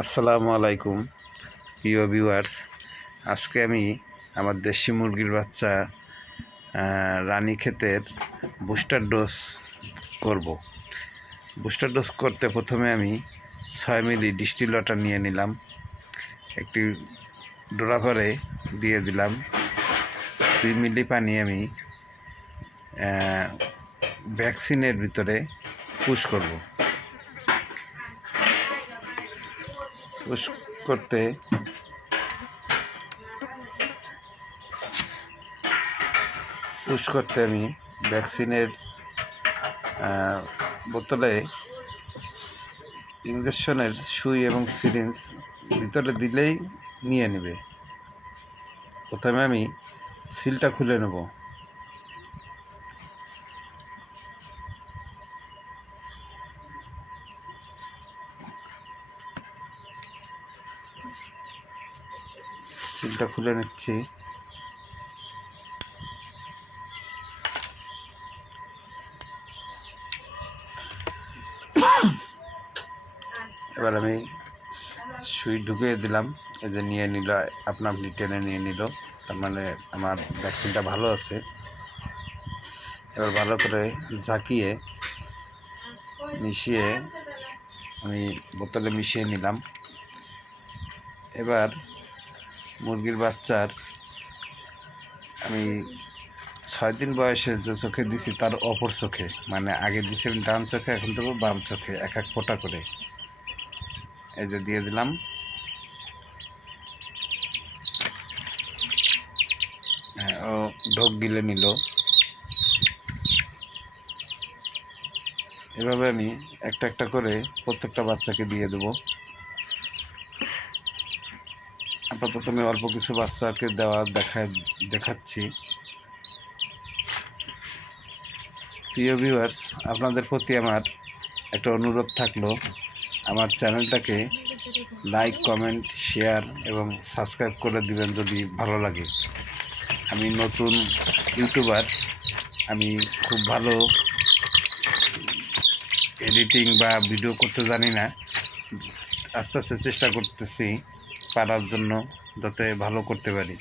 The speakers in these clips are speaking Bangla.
আসসালামু আলাইকুম প্রিয় ভিউয়ার্স। আজকে আমি আমার দেশি মুরগির বাচ্চা রানীক্ষেতের বুস্টার ডোজ করব। বুস্টার ডোজ করতে প্রথমে আমি 6 মিলি ডিস্টিল ওয়াটার নিয়ে নিলাম, একটি ড্রপারে দিয়ে দিলাম। 2 মিলি পানি আমি ভ্যাকসিনের ভিতরে পুশ করব। পুশ করতে আমি ভ্যাকসিনের বোতলে ইঞ্জেকশনের সুই এবং সিরিঞ্জ ভিতরে দিলেই নিয়ে নেবে। প্রথমে আমি সিলটা খুলে নেব। সিলটা খুলে নিচ্ছি। এবার আমি সুই ঢুকিয়ে দিলাম, এই যে নিয়ে নিল, আপনা আপনি টেনে নিয়ে নিল, তার মানে আমার ভ্যাকসিনটা ভালো আছে। এবার ভালো করে ঝাঁকিয়ে মিশিয়ে আমি বোতলে মিশিয়ে নিলাম। এবার মুরগির বাচ্চার আমি 6 দিন বয়সে যে চোখে দিছি তার অপর চোখে, মানে আগে দিয়েছিলাম ডান চোখে, এখন দেবো বাম চোখে, এক এক ফোঁটা করে এই যে দিয়ে দিলাম। ও ঢোক গিলে নিল। এভাবে আমি একটা একটা করে প্রত্যেকটা বাচ্চাকে দিয়ে দেবো। আপাতত আমি অল্প কিছু বাচ্চাকে দেখাচ্ছি। প্রিয় ভিউয়ার্স, আপনাদের প্রতি আমার একটা অনুরোধ থাকলো, আমার চ্যানেলটাকে লাইক, কমেন্ট, শেয়ার এবং সাবস্ক্রাইব করে দিবেন যদি ভালো লাগে। আমি নতুন ইউটিউবার, আমি খুব ভালো এডিটিং বা ভিডিও করতে জানি না। আস্তে আস্তে চেষ্টা করতেছি পারার জন্য, যাতে ভালো করতে পারি।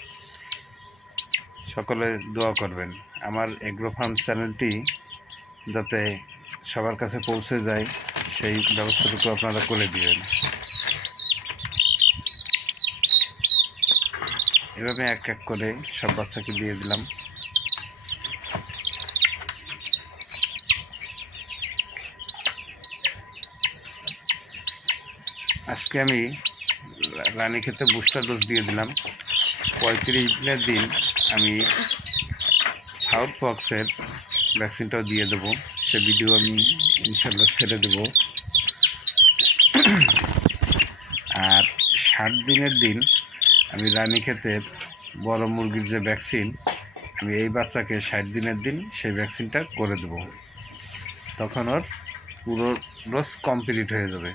সকলে দোয়া করবেন আমার এগ্রো ফার্ম চ্যানেলটি যাতে সবার কাছে পৌঁছে যায়, সেই ব্যবস্থাটুকু আপনারা করে দিবেন। এভাবে এক এক করে সব বাচ্চাকে দিয়ে দিলাম। আজকে আমি রানীক্ষেতে বুস্টার ডোজ দিয়ে দিলাম। 35 দিনের দিন আমি ফাউল পক্সের ভ্যাকসিনটাও দিয়ে দেবো, সে ভিডিও আমি ইনশাল্লাহ ছেড়ে দেবো। আর 60 দিনের দিন আমি রানীক্ষেতের বড় মুরগির যে ভ্যাকসিন, আমি এই বাচ্চাকে 60 দিনের দিন সেই ভ্যাকসিনটা করে দেবো। তখন ওর পুরো ডোজ কমপ্লিট হয়ে যাবে।